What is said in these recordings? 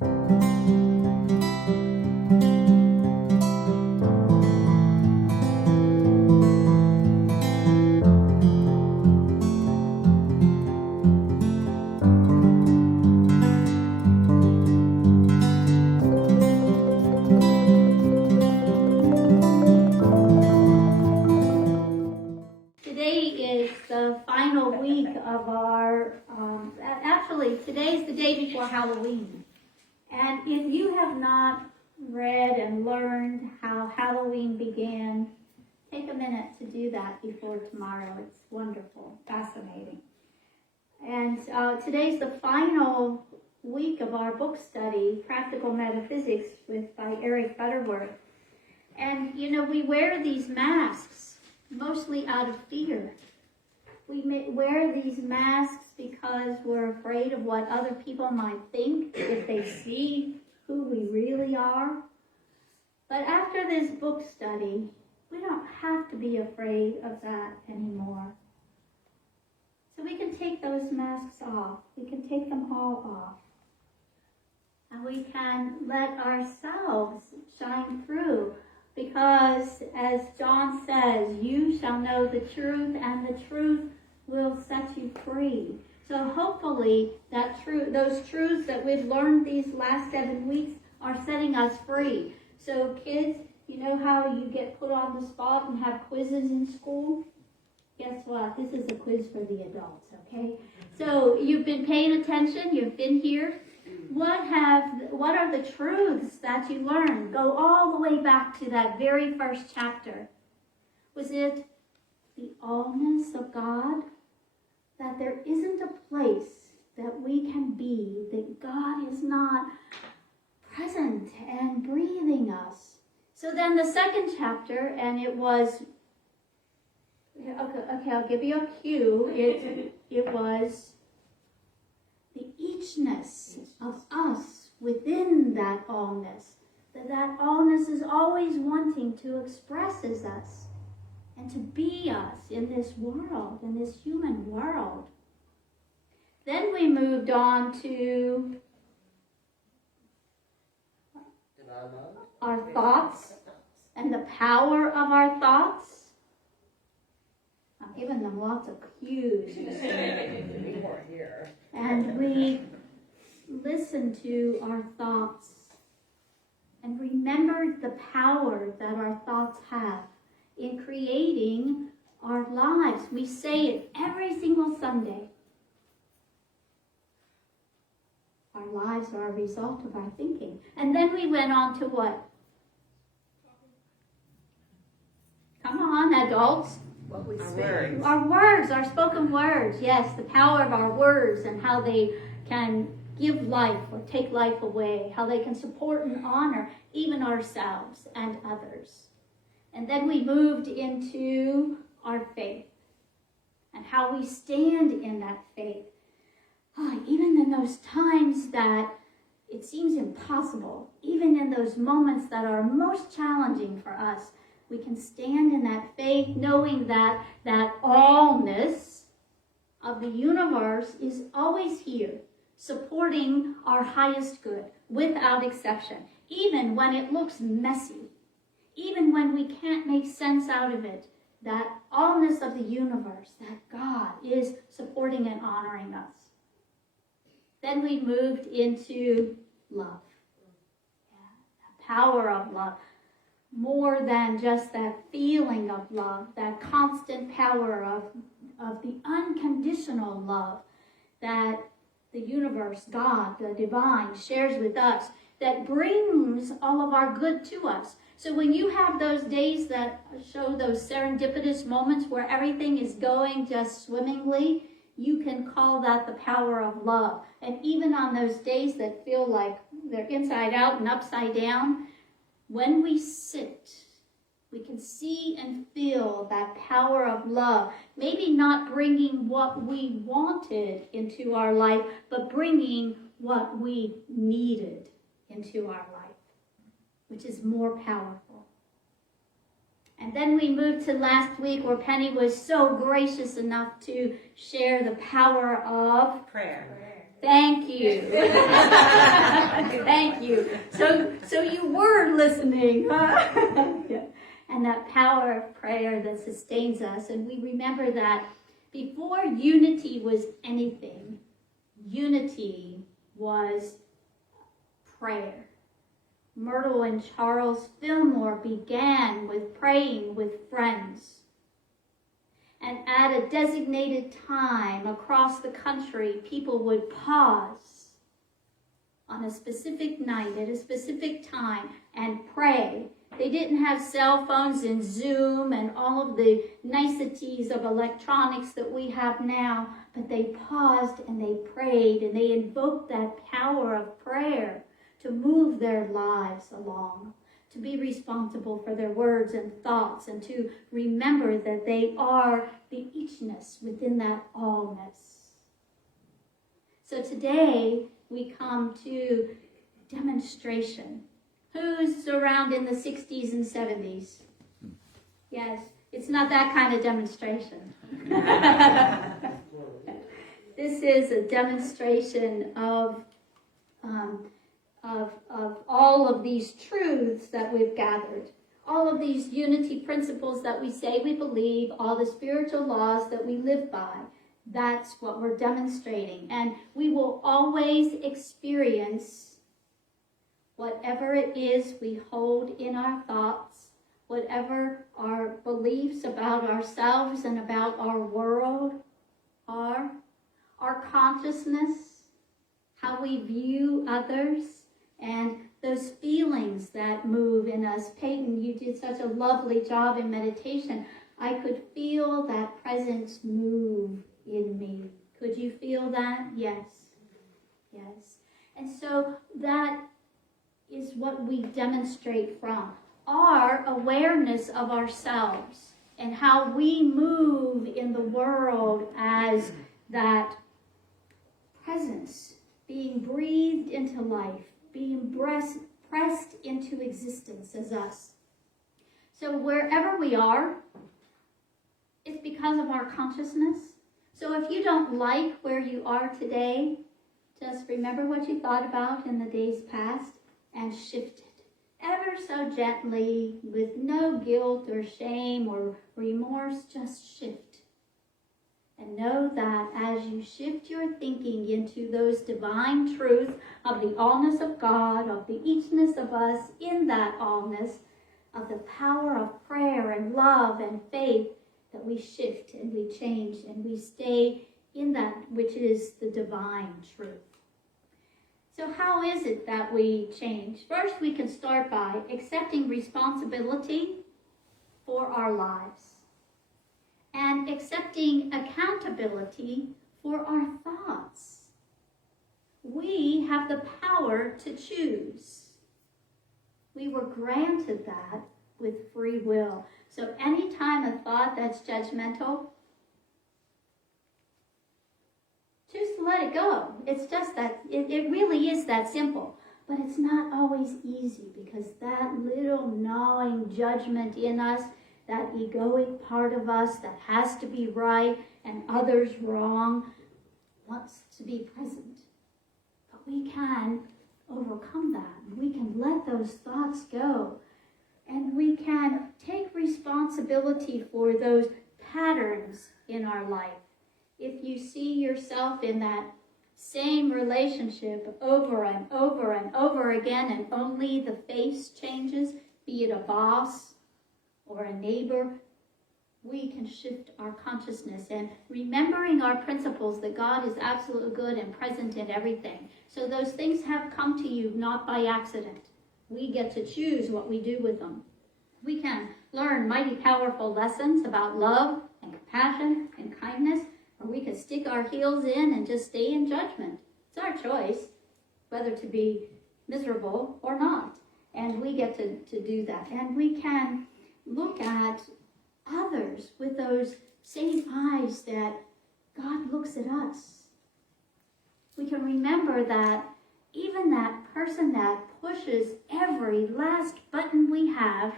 Today's the day before Halloween. And if you have not read and learned how Halloween began, take a minute to do that before tomorrow. It's wonderful, fascinating. And today's the final week of our book study, Practical Metaphysics by Eric Butterworth. And, we wear these masks mostly out of fear. We wear these masks because we're afraid of what other people might think if they see who we really are. But after this book study, we don't have to be afraid of that anymore. So we can take those masks off. We can take them all off. And we can let ourselves shine through. Because, as John says, you shall know the truth, and the truth will set you free. So hopefully those truths that we've learned these last 7 weeks are setting us free. So kids, you know how you get put on the spot and have quizzes in school? Guess what? This is a quiz for the adults, okay? So you've been paying attention, you've been here. What are the truths that you learned? Go all the way back to that very first chapter. Was it the allness of God? That there isn't a place that we can be, that God is not present and breathing us. So then the second chapter, and it was, okay, I'll give you a cue. It was the eachness of us within that allness. That allness is always wanting to express as us. And to be us in this world, in this human world. Then we moved on to our thoughts and the power of our thoughts. I'm giving them lots of cues. And we listened to our thoughts and remembered the power that our thoughts have in creating our lives. We say it every single Sunday. Our lives are a result of our thinking. And then we went on to what? Come on, adults. What we say. Our words, our spoken words. Yes, the power of our words and how they can give life or take life away. How they can support and honor even ourselves and others. And then we moved into our faith and how we stand in that faith. Even in those times that it seems impossible, even in those moments that are most challenging for us, we can stand in that faith knowing that allness of the universe is always here, supporting our highest good without exception, even when it looks messy. Even when we can't make sense out of it, that allness of the universe, that God is supporting and honoring us. Then we moved into love. The power of love. More than just that feeling of love, that constant power of the unconditional love that the universe, God, the divine, shares with us, that brings all of our good to us. So when you have those days that show those serendipitous moments where everything is going just swimmingly, you can call that the power of love. And even on those days that feel like they're inside out and upside down, when we sit, we can see and feel that power of love. Maybe not bringing what we wanted into our life, but bringing what we needed into our life, which is more powerful. And then we moved to last week where Penny was so gracious enough to share the power of prayer. Thank you. like you. So you were listening. Yeah. And that power of prayer that sustains us. And we remember that before unity was anything, unity was prayer. Myrtle and Charles Fillmore began with praying with friends. And at a designated time across the country, people would pause on a specific night at a specific time and pray. They didn't have cell phones and Zoom and all of the niceties of electronics that we have now, but they paused and they prayed and they invoked that power of prayer to move their lives along, to be responsible for their words and thoughts, and to remember that they are the eachness within that allness. So today we come to demonstration. Who's around in the 60s and 70s? Yes, it's not that kind of demonstration. This is a demonstration of all of these truths that we've gathered, all of these unity principles that we say we believe, all the spiritual laws that we live by. That's what we're demonstrating. And we will always experience whatever it is we hold in our thoughts, whatever our beliefs about ourselves and about our world are, our consciousness, how we view others, and those feelings that move in us. Peyton, you did such a lovely job in meditation. I could feel that presence move in me. Could you feel that? Yes. Yes. And so that is what we demonstrate from. Our awareness of ourselves and how we move in the world as that presence being breathed into life, being pressed into existence as us. So wherever we are, it's because of our consciousness. So if you don't like where you are today, just remember what you thought about in the days past and shift it ever so gently with no guilt or shame or remorse. Just shift. And know that as you shift your thinking into those divine truths of the allness of God, of the eachness of us in that allness, of the power of prayer and love and faith, that we shift and we change and we stay in that which is the divine truth. So how is it that we change? First, we can start by accepting responsibility for our lives and accepting accountability for our thoughts. We have the power to choose. We were granted that with free will. So anytime a thought that's judgmental, choose to let it go. It's just that, it really is that simple. But it's not always easy because that little gnawing judgment in us, that egoic part of us that has to be right and others wrong, wants to be present. But we can overcome that. We can let those thoughts go. And we can take responsibility for those patterns in our life. If you see yourself in that same relationship over and over and over again, and only the face changes, be it a boss or a neighbor, we can shift our consciousness and remembering our principles that God is absolutely good and present in everything. So those things have come to you not by accident. We get to choose what we do with them. We can learn mighty powerful lessons about love and compassion and kindness, or we can stick our heels in and just stay in judgment. It's our choice whether to be miserable or not. And we get to do that. And we can look at others with those same eyes that God looks at us. We can remember that even that person that pushes every last button we have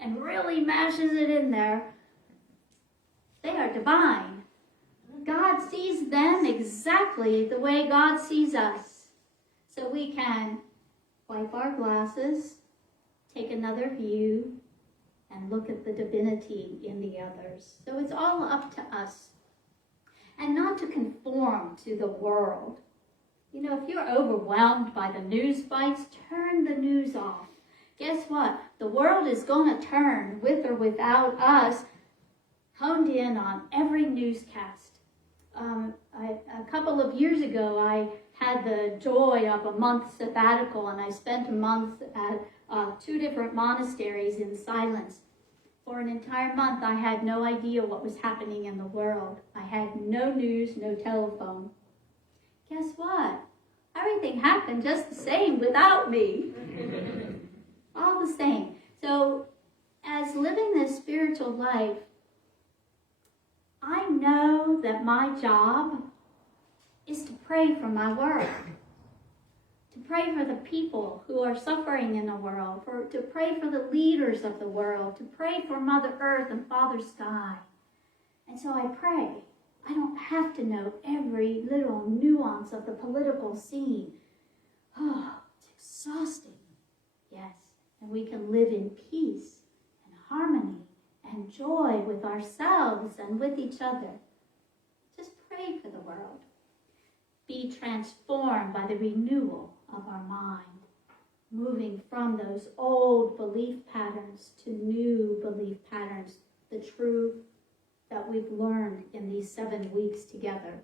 and really mashes it in there, they are divine. God sees them exactly the way God sees us. So we can, wipe our glasses, take another view, and look at the divinity in the others. So it's all up to us. And not to conform to the world. You know, if you're overwhelmed by the news bites, turn the news off. Guess what? The world is going to turn, with or without us, honed in on every newscast. A couple of years ago, I had the joy of a month sabbatical, and I spent a month at 2 different monasteries in silence. For an entire month, I had no idea what was happening in the world. I had no news, no telephone. Guess what? Everything happened just the same without me. All the same. So, as living this spiritual life, I know that my job is to pray for my world. To pray for the people who are suffering in the world, to pray for the leaders of the world, to pray for Mother Earth and Father Sky. And so I pray. I don't have to know every little nuance of the political scene. Oh, it's exhausting. Yes, and we can live in peace and harmony and joy with ourselves and with each other. Just pray for the world. Be transformed by the renewal of our mind, moving from those old belief patterns to new belief patterns, the truth that we've learned in these 7 weeks together.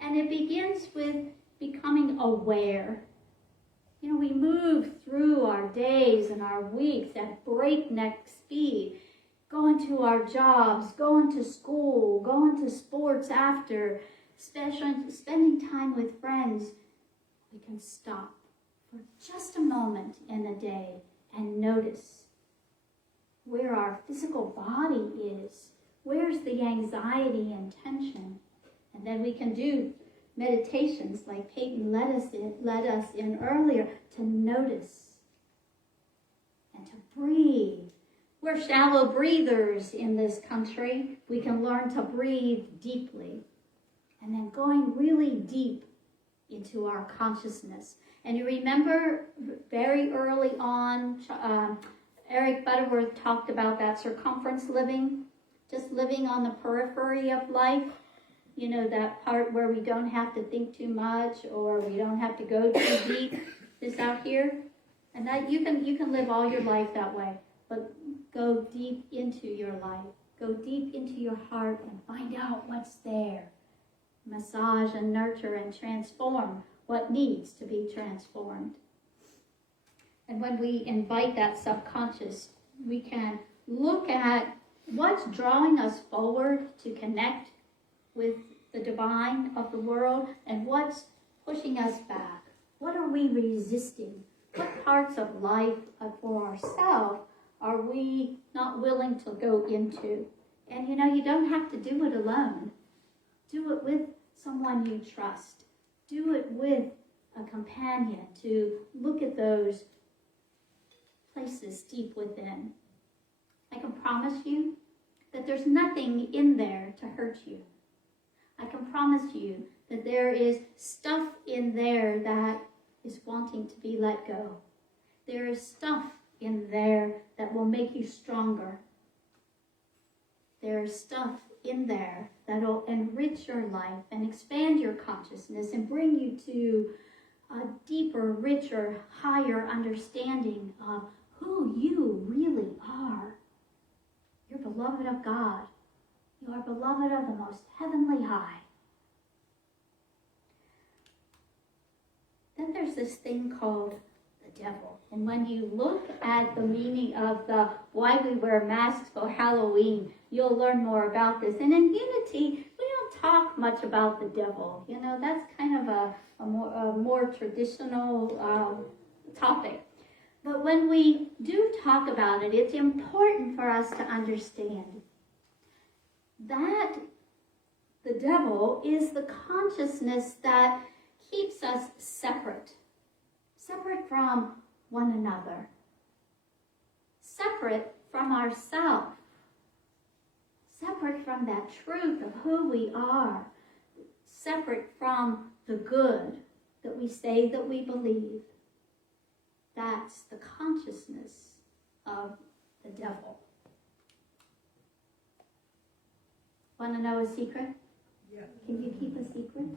And it begins with becoming aware. You know, we move through our days and our weeks at breakneck speed, going to our jobs, going to school, going to sports after, spending time with friends. We can stop for just a moment in the day and notice where our physical body is. Where's the anxiety and tension? And then we can do meditations like Peyton led us in earlier to notice and to breathe. We're shallow breathers in this country. We can learn to breathe deeply. And then going really deep into our consciousness. And you remember very early on, Eric Butterworth talked about that circumference living, just living on the periphery of life. You know, that part where we don't have to think too much or we don't have to go too deep, this out here. And that you can live all your life that way, but go deep into your life. Go deep into your heart and find out what's there. Massage and nurture and transform what needs to be transformed. And when we invite that subconscious, we can look at what's drawing us forward to connect with the divine of the world and what's pushing us back. What are we resisting? What parts of life for ourselves are we not willing to go into? And you know, you don't have to do it alone. Do it with someone you trust. Do it with a companion to look at those places deep within. I can promise you that there's nothing in there to hurt you. I can promise you that there is stuff in there that is wanting to be let go. There is stuff in there that will make you stronger. There is stuff in there that'll enrich your life and expand your consciousness and bring you to a deeper, richer, higher understanding of who you really are. You're beloved of God. You are beloved of the most heavenly high. Then there's this thing called the devil. And when you look at the meaning of the why we wear masks for Halloween, you'll learn more about this. And in Unity, we don't talk much about the devil. You know, that's kind of a more traditional topic. But when we do talk about it, it's important for us to understand that the devil is the consciousness that keeps us separate from one another, separate from ourselves, separate from that truth of who we are, separate from the good that we say that we believe. That's the consciousness of the devil. Want to know a secret? Yeah. Can you keep a secret?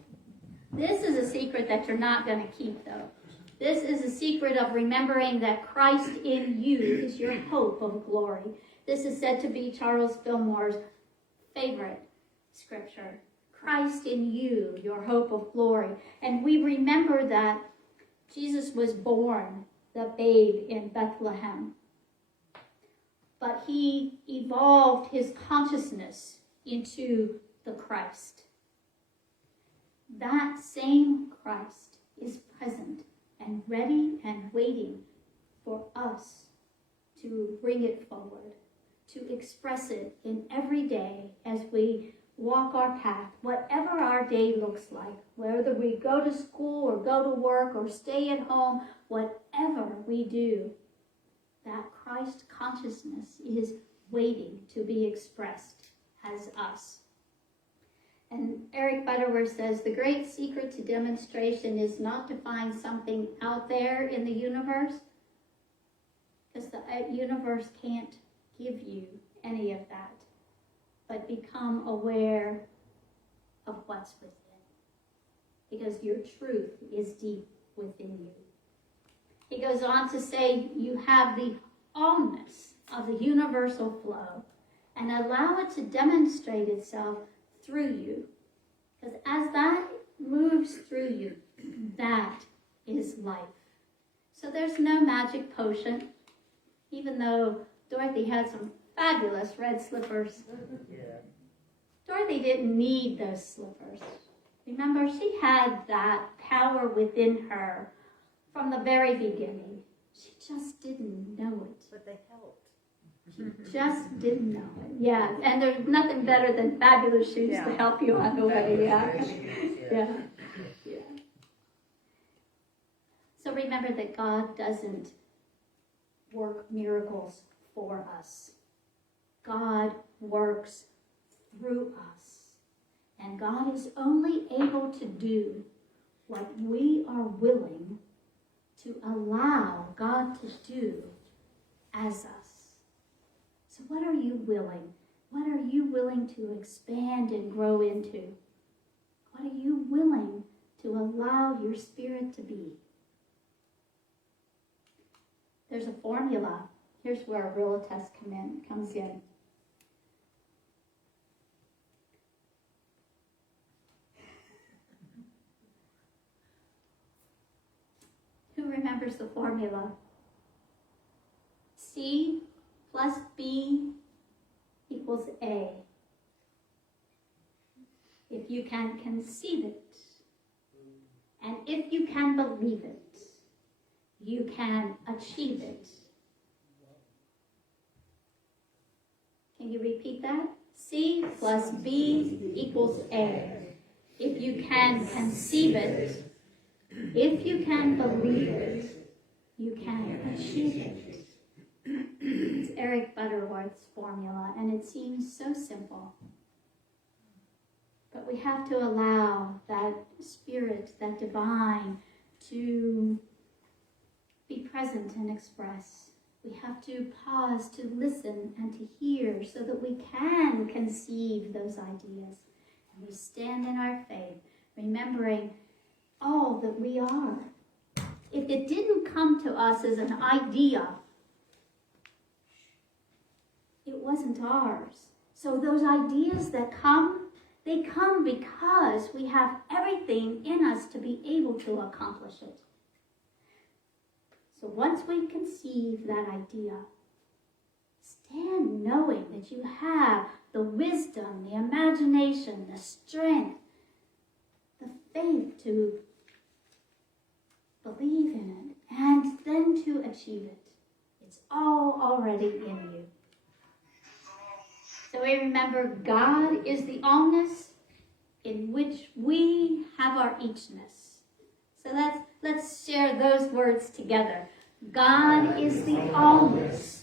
This is a secret that you're not going to keep, though. This is a secret of remembering that Christ in you is your hope of glory. This is said to be Charles Fillmore's favorite scripture. Christ in you, your hope of glory. And we remember that Jesus was born, the babe in Bethlehem. But he evolved his consciousness into the Christ. That same Christ is present and ready and waiting for us to bring it forward, to express it in every day as we walk our path, whatever our day looks like, whether we go to school or go to work or stay at home, whatever we do, that Christ consciousness is waiting to be expressed as us. And Eric Butterworth says, the great secret to demonstration is not to find something out there in the universe, because the universe can't give you any of that, but become aware of what's within, because your truth is deep within you. He goes on to say, you have the allness of the universal flow, and allow it to demonstrate itself through you. Because as that moves through you, that is life. So there's no magic potion, even though Dorothy had some fabulous red slippers. Yeah. Dorothy didn't need those slippers. Remember, she had that power within her from the very beginning. She just didn't know it. But they helped. She just didn't know it. Yeah, and there's nothing better than fabulous shoes to help you on the way. Yeah. Yeah. So remember that God doesn't work miracles for us. God works through us. And God is only able to do what we are willing to allow God to do as us. So what are you willing? What are you willing to expand and grow into? What are you willing to allow your spirit to be? There's a formula. Here's where a real test comes in. Who remembers the formula? C plus B equals A. If you can conceive it, and if you can believe it, you can achieve it. Can you repeat that? C plus B equals A. If you can conceive it, if you can believe it, you can achieve it. It's Eric Butterworth's formula, and it seems so simple. But we have to allow that spirit, that divine, to be present and express. We have to pause to listen and to hear so that we can conceive those ideas. And we stand in our faith, remembering all that we are. If it didn't come to us as an idea, it wasn't ours. So those ideas that come, they come because we have everything in us to be able to accomplish it. So once we conceive that idea, stand knowing that you have the wisdom, the imagination, the strength, the faith to believe in it, and then to achieve it. It's all already in you. So we remember God is the allness in which we have our eachness. So let's share those words together. God is the allness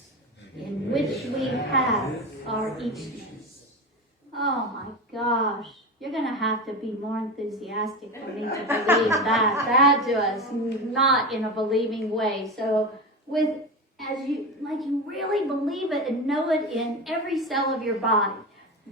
in which we have our eachness. Oh my gosh. You're going to have to be more enthusiastic for me to believe that. That just not in a believing way. So as you really believe it and know it in every cell of your body.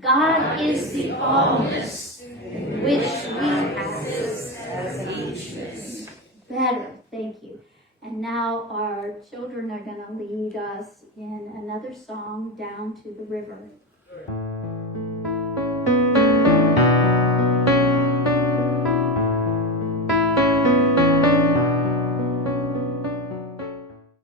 God is the allness in which we exist as ageless. Better, thank you. And now our children are going to lead us in another song, Down to the River.